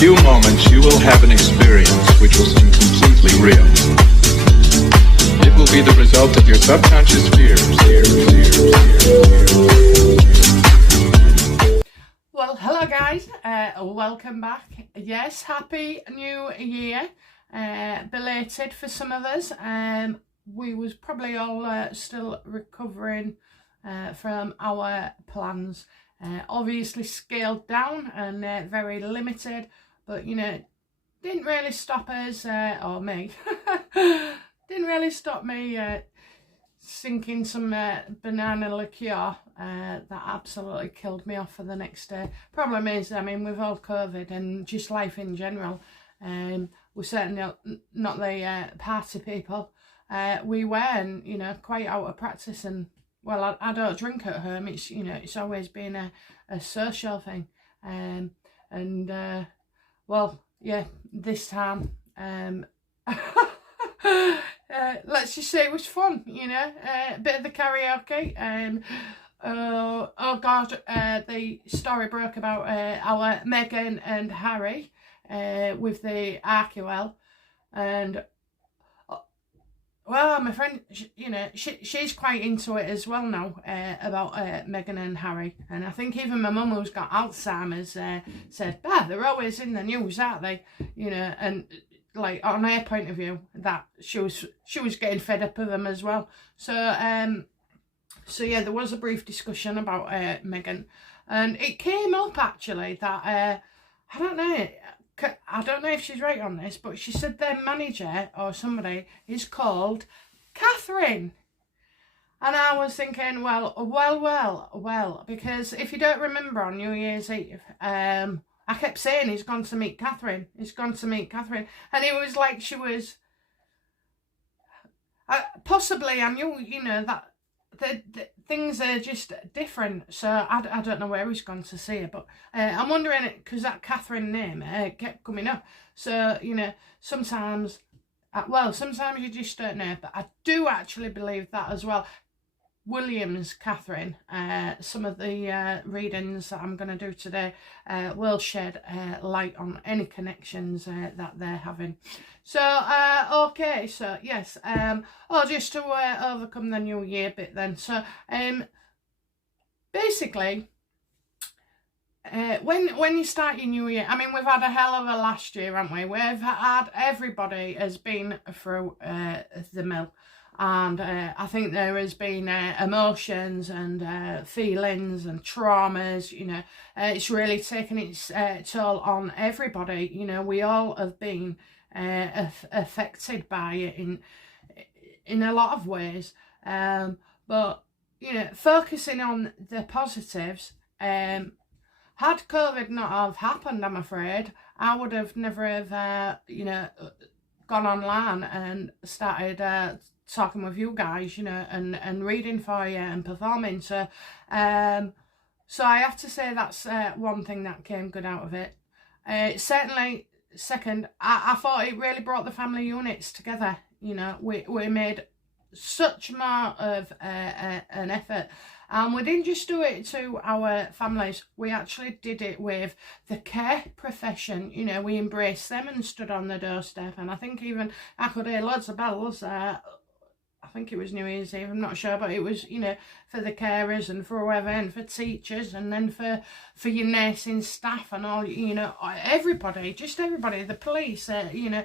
few moments you will have an experience which will seem completely real. It will be the result of your subconscious fears. Well, hello guys, welcome back. Yes, happy new year. Belated for some of us. We was probably all still recovering from our plans. Obviously scaled down and very limited, but you know, didn't really stop us, or me, didn't really stop me sinking some banana liqueur that absolutely killed me off for the next day. Problem is, I mean, with all COVID and just life in general, we're certainly not the party people. We were, you know, quite out of practice, and well, I don't drink at home. It's, you know, it's always been a social thing, well, yeah, this time, let's just say it was fun, you know, a bit of the karaoke. Oh God, the story broke about our Meghan and Harry with the Archewell, and well, my friend, you know, she's quite into it as well now, about Meghan and Harry. And I think even my mum, who's got Alzheimer's, said, they're always in the news, aren't they? You know, and like on her point of view, that she was getting fed up of them as well. So yeah, there was a brief discussion about Meghan, and it came up actually that I don't know if she's right on this, but she said their manager or somebody is called Catherine. And I was thinking, well, because if you don't remember on New Year's Eve, I kept saying he's gone to meet Catherine. And it was like she was, possibly I knew, you know, that the things are just different, so I don't know where he's gone to see her, but I'm wondering, because that Catherine name kept coming up, so you know, sometimes you just don't know, but I do actually believe that as well. Williams Catherine, some of the readings that I'm going to do today will shed light on any connections that they're having. So okay, so yes, just to overcome the new year bit then. So basically, when you start your new year, I mean, we've had a hell of a last year, haven't we? Everybody has been through the mill. And I think there has been emotions and feelings and traumas, you know. It's really taken its toll on everybody. You know, we all have been affected by it in a lot of ways. But, you know, focusing on the positives, had COVID not have happened, I'm afraid, I would have never have, you know, gone online and started talking with you guys, you know, and reading for you and performing. So I have to say that's one thing that came good out of it. Certainly, second, I thought it really brought the family units together. You know, we made such more of an effort. And we didn't just do it to our families, we actually did it with the care profession. You know, we embraced them and stood on the doorstep. And I think even I could hear loads of bells. I think it was New Year's Eve, I'm not sure, but it was, you know, for the carers and for whoever, and for teachers, and then for your nursing staff and all, you know, everybody, the police, you know.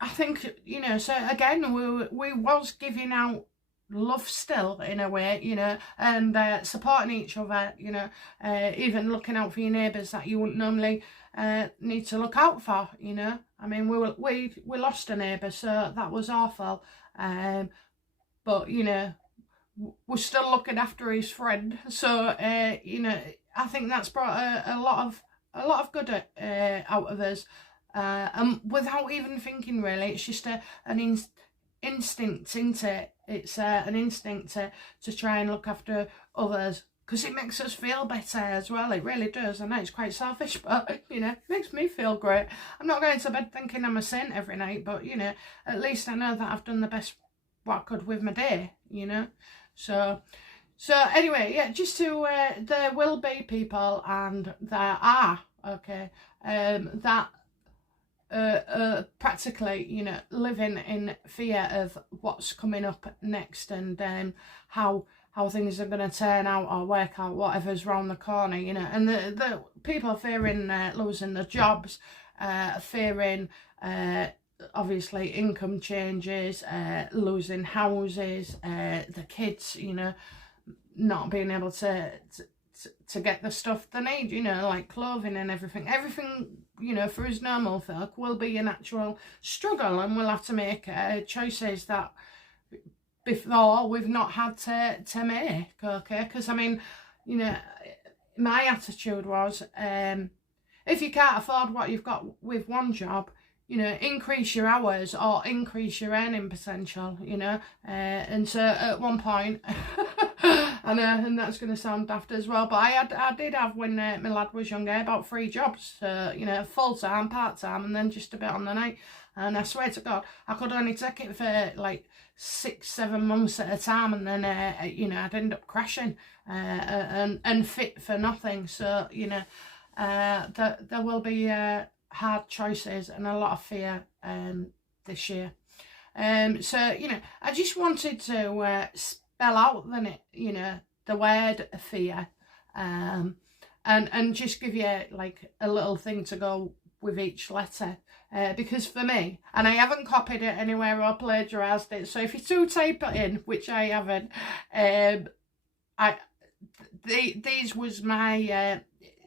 I think, you know, so again, we was giving out love still in a way, you know, and supporting each other, you know, even looking out for your neighbours that you wouldn't normally need to look out for, you know. I mean, we lost a neighbour, so that was awful, but you know, we're still looking after his friend, so you know, I think that's brought a lot of good out of us, and without even thinking really. It's just an instinct, isn't it? It's an instinct to try and look after others, because it makes us feel better as well. It really does. I know it's quite selfish, but you know, it makes me feel great. I'm not going to bed thinking I'm a saint every night, but you know, at least I know that I've done the best what I could with my day, you know. So anyway, yeah, just to there will be people, and there are okay, that practically, you know, living in fear of what's coming up next, and how things are going to turn out or work out, whatever's round the corner, you know. And the people fearing losing their jobs, fearing obviously income changes, losing houses, the kids, you know, not being able to get the stuff they need, you know, like clothing and everything, you know, for us normal folk will be an actual struggle, and we'll have to make choices that before we've not had to make, okay? Because I mean, you know, my attitude was, if you can't afford what you've got with one job, you know, increase your hours or increase your earning potential, you know. And so at one point, and that's going to sound daft as well, but I did have, when my lad was younger, about 3 jobs, you know, full-time, part-time, and then just a bit on the night. And I swear to God, I could only take it for like 6-7 months at a time, and then you know, I'd end up crashing and fit for nothing. So, you know, there will be hard choices and a lot of fear this year. So, you know, I just wanted to spell out you know, the word fear, and just give you like a little thing to go with each letter. Because for me, and I haven't copied it anywhere or plagiarised it, so if you do type it in, which I haven't, these was my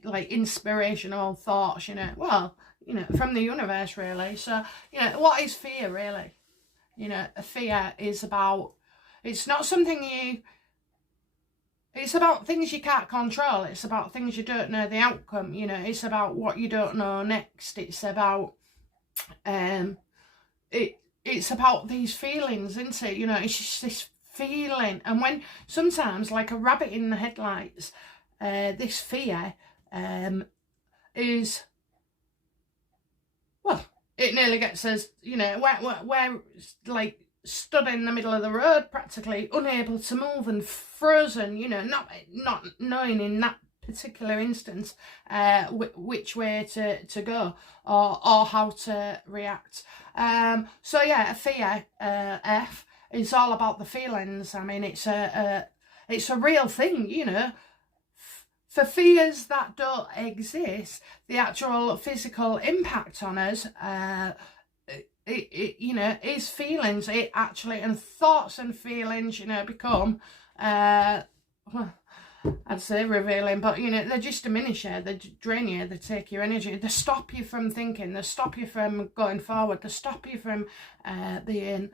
like inspirational thoughts, you know, well, you know, from the universe really. So, you know, what is fear really? You know, fear is about, it's not something it's about things you can't control. It's about things you don't know the outcome, you know. It's about what you don't know next. It's about it's about these feelings, isn't it? You know, it's just this feeling. And when sometimes, like a rabbit in the headlights, this fear is, well, it nearly gets us, you know, we're like stood in the middle of the road, practically unable to move and frozen, you know, not knowing in that particular instance which way to go or how to react. So yeah, fear, F, is all about the feelings. I mean, it's a real thing, you know. For fears that don't exist, the actual physical impact on us, it you know, is feelings. It actually, and thoughts and feelings, you know, become well, I'd say revealing, but you know, they just diminish you, they drain you, they take your energy, they stop you from thinking, they stop you from going forward, they stop you from being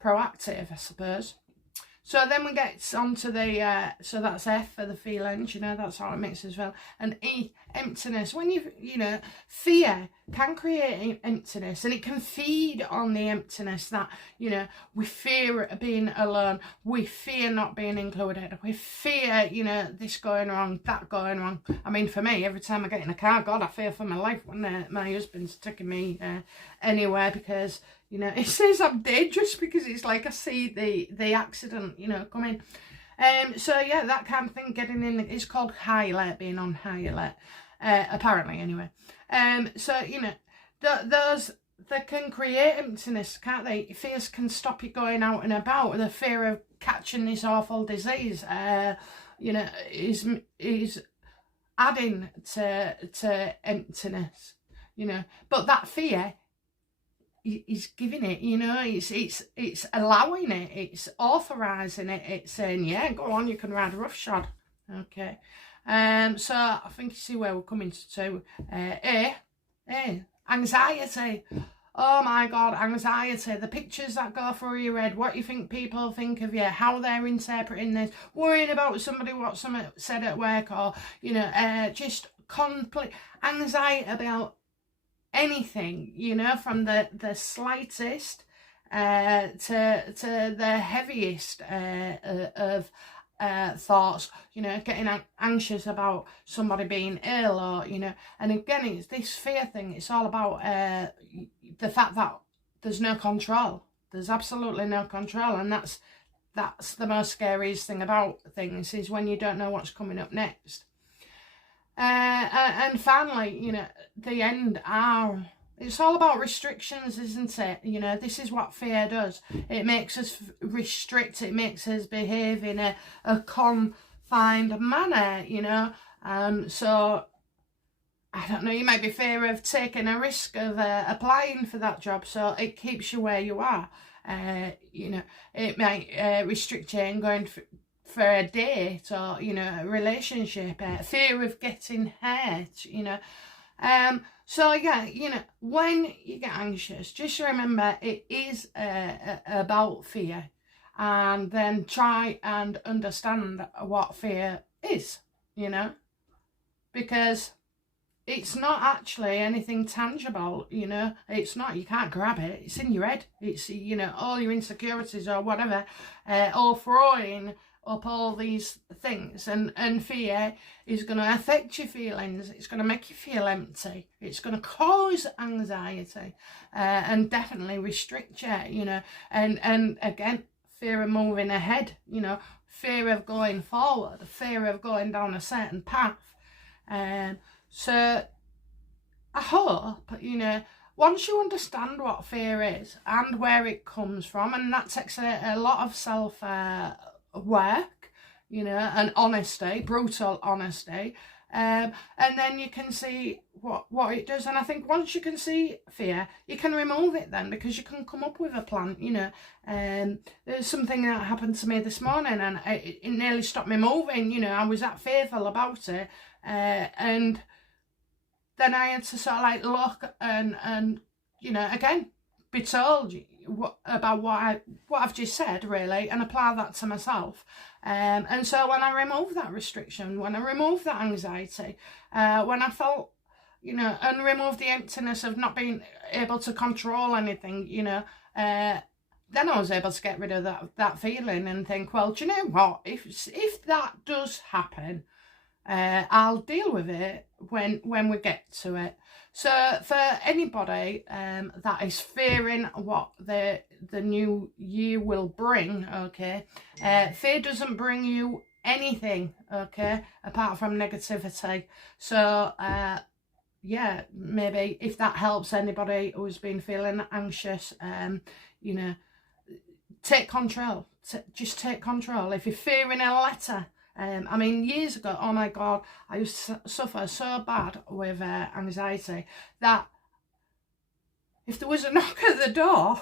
proactive, I suppose. So then we get on to the, so that's F for the feelings, you know, that's how it makes as well. And E, emptiness. When you know, fear can create emptiness, and it can feed on the emptiness that, you know, we fear being alone, we fear not being included, we fear, you know, this going wrong, that going wrong. I mean, for me, every time I get in a car, God, I fear for my life when my husband's taking me anywhere, because, you know, it says I'm dangerous, because it's like I see the accident, you know, coming. So yeah, that kind of thing, getting in, it's called high alert, being on high alert, apparently anyway. So, you know, those, they can create emptiness, can't they? Fears can stop you going out and about. The fear of catching this awful disease, you know, is adding to emptiness, you know. But that fear is giving it, you know, it's allowing it, it's authorising it, it's saying, yeah, go on, you can ride roughshod. Okay. So I think you see where we're coming to. Anxiety. Oh my God, anxiety. The pictures that go through your head, what you think people think of you, how they're interpreting this, worrying about somebody, what someone said at work, or, you know, just complete anxiety about anything, you know, from the slightest to the heaviest of thoughts, you know, getting anxious about somebody being ill, or, you know. And again, it's this fear thing. It's all about the fact that there's no control. There's absolutely no control, and that's that's the most scariest thing about things, is when you don't know what's coming up next. And finally, you know, the end are, it's all about restrictions, isn't it? You know, this is what fear does. It makes us restrict, it makes us behave in a confined manner, you know. So, I don't know, you might be fear of taking a risk of applying for that job, so it keeps you where you are. You know, it might restrict you in going for a date, or, you know, a relationship, fear of getting hurt, you know. So yeah, you know, when you get anxious, just remember it is about fear, and then try and understand what fear is, you know, because it's not actually anything tangible, you know. It's not, you can't grab it, it's in your head. It's, you know, all your insecurities or whatever, all throwing up all these things, and fear is going to affect your feelings. It's going to make you feel empty. It's going to cause anxiety, and definitely restrict you, you know. And again, fear of moving ahead, you know, fear of going forward, fear of going down a certain path. So I hope, you know, once you understand what fear is and where it comes from, and that takes a lot of self work, you know, and honesty, brutal honesty, and then you can see what it does. And I think once you can see fear, you can remove it then, because you can come up with a plan, you know. There's something that happened to me this morning, and it nearly stopped me moving, you know. I was that fearful about it, and then I had to sort of like look and you know, again, be told about what I've just said, really, and apply that to myself. And so when I removed that restriction, when I removed that anxiety, when I felt, you know, and removed the emptiness of not being able to control anything, you know, then I was able to get rid of that feeling and think, well, do you know what? If that does happen, I'll deal with it when we get to it. So for anybody that is fearing what the new year will bring, okay, fear doesn't bring you anything, okay, apart from negativity. So yeah, maybe if that helps anybody who's been feeling anxious, you know, take control. Just take control. If you're fearing a letter, I mean, years ago, oh my God, I used to suffer so bad with anxiety that if there was a knock at the door,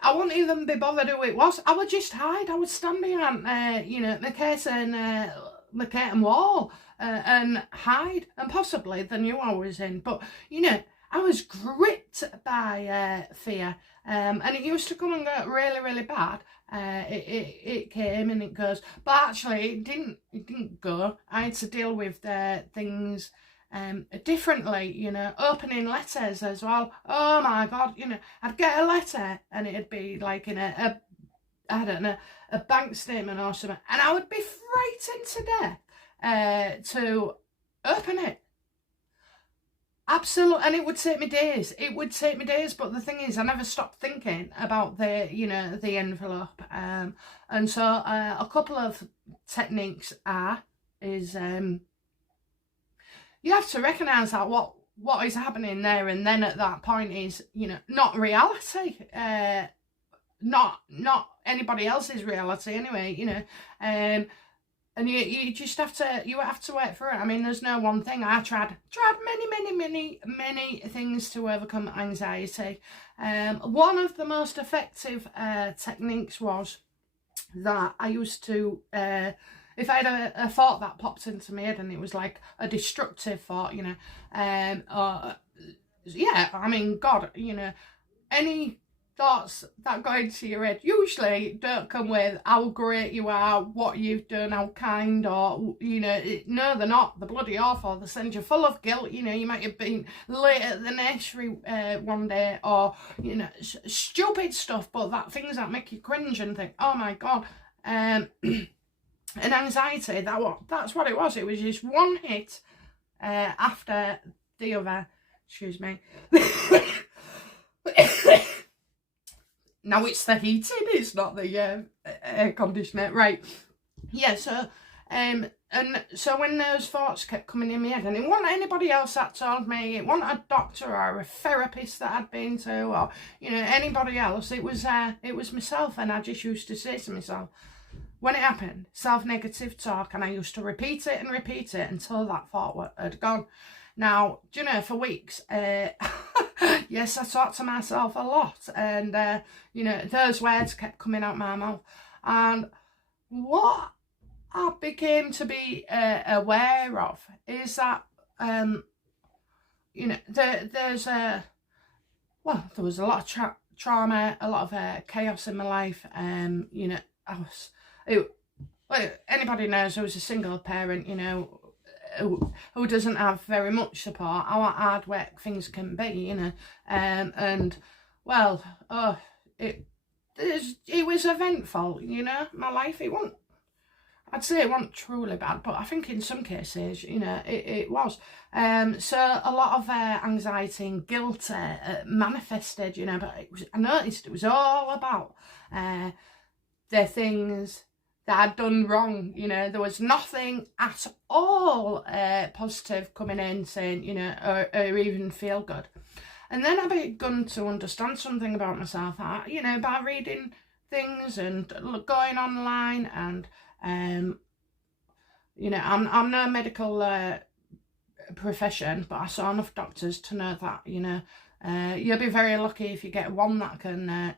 I wouldn't even be bothered who it was. I would just hide. I would stand behind, you know, the curtain wall and hide, and possibly they knew I was in. But, you know, I was gripped by fear, and it used to come and go really, really bad. It came and it goes, but actually it didn't go. I had to deal with things differently, you know, opening letters as well. Oh my God, you know, I'd get a letter and it'd be like in I don't know, a bank statement or something, and I would be frightened to death to open it. Absolutely, and it would take me days. It would take me days, but the thing is, I never stopped thinking about the, you know, the envelope. And so a couple of techniques is you have to recognise that what is happening there and then at that point is, you know, not reality, not anybody else's reality anyway, you know. And you just have to wait for it. I mean, there's no one thing. I tried many things to overcome anxiety. One of the most effective techniques was that I used to, if I had a thought that popped into my head and it was like a destructive thought, you know, yeah, I mean, God, you know, any thoughts that go into your head usually don't come with how great you are, what you've done, how kind, or, you know, no, they're not. They're bloody awful. They send you full of guilt. You know, you might have been late at the nursery one day, or, you know, stupid stuff, but things that make you cringe and think, oh my God. And anxiety, that's what it was. It was just one hit after the other. Excuse me. Now it's the heating, it's not the air conditioner, right? Yeah, so and so when those thoughts kept coming in my head, and it wasn't anybody else that told me, it wasn't a doctor or a therapist that I'd been to, or anybody else. It was myself, and I just used to say to myself, when it happened, self-negative talk, and I used to repeat it and repeat it until that thought had gone. Now, for weeks, yes, I talked to myself a lot, and those words kept coming out my mouth, and what I became to be aware of is that there was a lot of trauma, a lot of chaos in my life. Anybody knows I was a single parent, who doesn't have very much support, how hard work things can be, it was eventful, my life. I'd say it wasn't truly bad, but I think in some cases, it was. So a lot of anxiety and guilt manifested, but I noticed it was all about the things that I'd done wrong. There was nothing at all positive coming in saying, or even feel good. And then I begun to understand something about myself, by reading things and going online, and I'm no medical profession, but I saw enough doctors to know that you'll be very lucky if you get one that can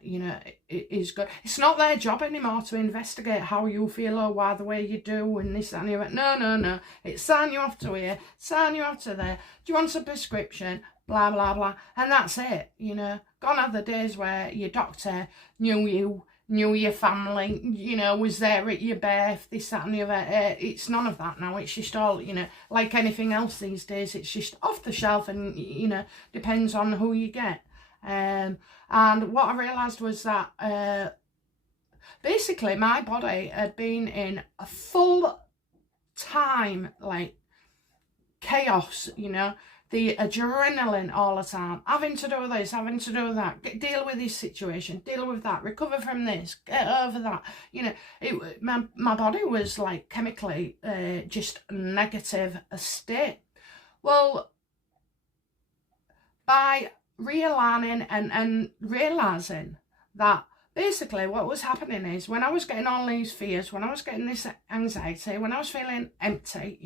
is good. It's not their job anymore to investigate how you feel or why the way you do and this and that. No, it's sign you off to here, sign you off to there, do you want a prescription, blah blah blah, and that's it. Gone are the days where your doctor knew your family, was there at your birth, this, that and the other. It's none of that now. It's just all, like anything else these days, it's just off the shelf, and, depends on who you get. And what I realised was that basically my body had been in a full time, chaos, the adrenaline all the time, having to do this, having to do that, deal with this situation, deal with that, recover from this, get over that. My body was chemically just negative state. Well, by realigning and realising that basically what was happening is, when I was getting all these fears, when I was getting this anxiety, when I was feeling empty,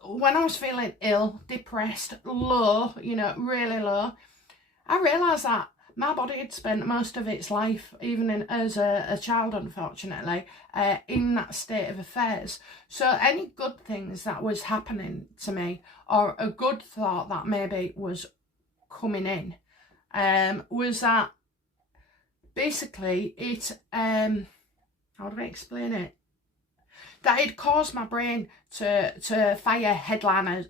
when I was feeling ill, depressed, low, really low, I realised that my body had spent most of its life, even as a child, unfortunately, in that state of affairs. So any good things that was happening to me, or a good thought that maybe was coming in, was that basically it, how do I explain it? That it caused my brain to fire headliners,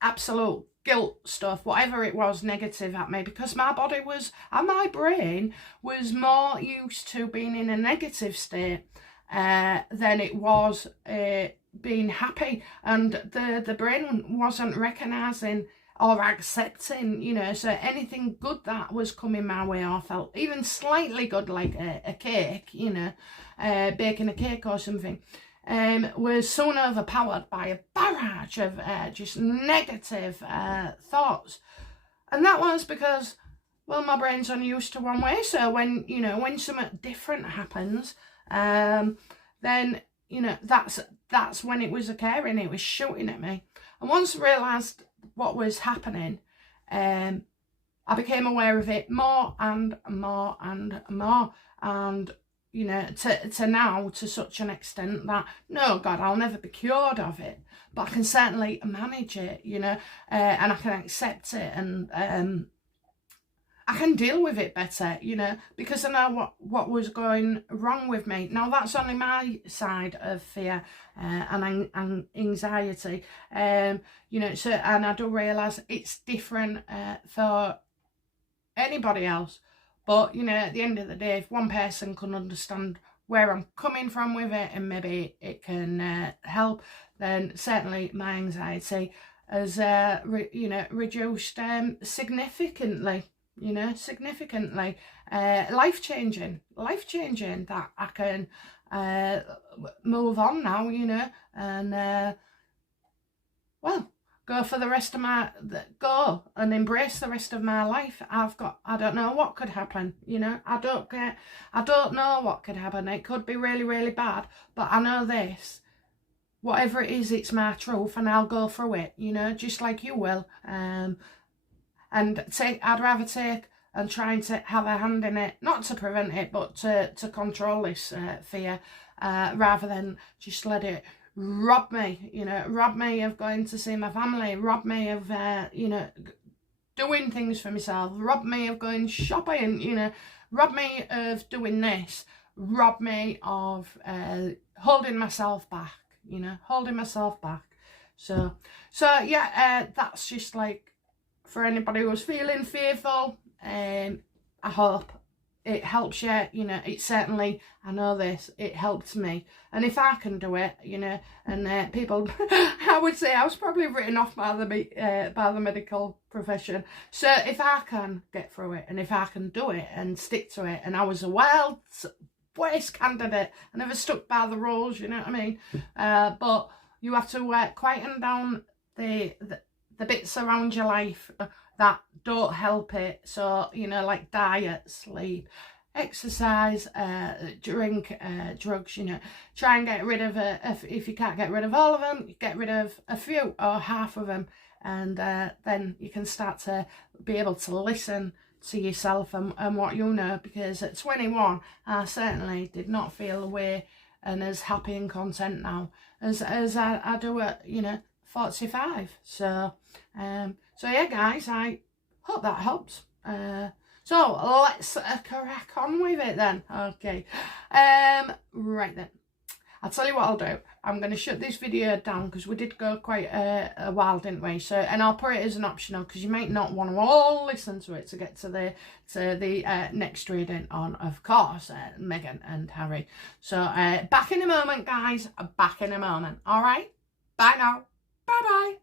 absolute guilt stuff, whatever it was, negative at me, because my body was, and my brain was more used to being in a negative state than it was being happy, and the brain wasn't recognising or accepting, so anything good that was coming my way, or felt even slightly good, like a cake, baking a cake or something, was soon overpowered by a barrage of just negative thoughts. And that was because, well, my brain's only used to one way. So when something different happens, then that's when it was occurring. It was shooting at me. And once I realised what was happening, I became aware of it more and more and more, and to now, to such an extent that, no, God, I'll never be cured of it, but I can certainly manage it, and I can accept it, and I can deal with it better, because I know what was going wrong with me. Now, that's only my side of fear and anxiety, so, and I do realise it's different for anybody else. But, at the end of the day, if one person can understand where I'm coming from with it, and maybe it can help, then certainly my anxiety has, reduced significantly. you know, significantly. Life-changing that I can move on now, you know, and well, go for the rest of go and embrace the rest of my life. I don't know what could happen, you know. I don't know what could happen. It could be really, really bad, but I know this: whatever it is, it's my truth, and I'll go through it, you know, just like you will. And I'd rather take and trying to have a hand in it, not to prevent it, but to control this fear, rather than just let it rob me, you know, rob me of going to see my family, rob me of, you know, doing things for myself, rob me of going shopping, you know, rob me of doing this, rob me of holding myself back, you know, holding myself back. So yeah, that's just like, for anybody who's feeling fearful, I hope it helps you, you know. It certainly, I know this, it helped me. And if I can do it, you know, and people, I would say I was probably written off by the medical profession. So if I can get through it, and if I can do it and stick to it, and I was a wild worst candidate, I never stuck by the rules, you know what I mean? But you have to quieten down the bits around your life that don't help it. So, you know, like diet, sleep, exercise, drink, drugs, you know. Try and get rid of if you can't get rid of all of them, get rid of a few or half of them, and then you can start to be able to listen to yourself and what you know. Because at 21, I certainly did not feel away and as happy and content now as I do at, you know, 45. So yeah, guys, I hope that helps. So let's crack on with it then. Okay. Right then, I'll tell you what I'll do. I'm going to shut this video down because we did go quite a while, didn't we? So, and I'll put it as an optional because you might not want to all listen to it to get to the next reading on, of course, Meghan and Harry. So back in a moment, guys. Back in a moment. All right. Bye now. Bye bye.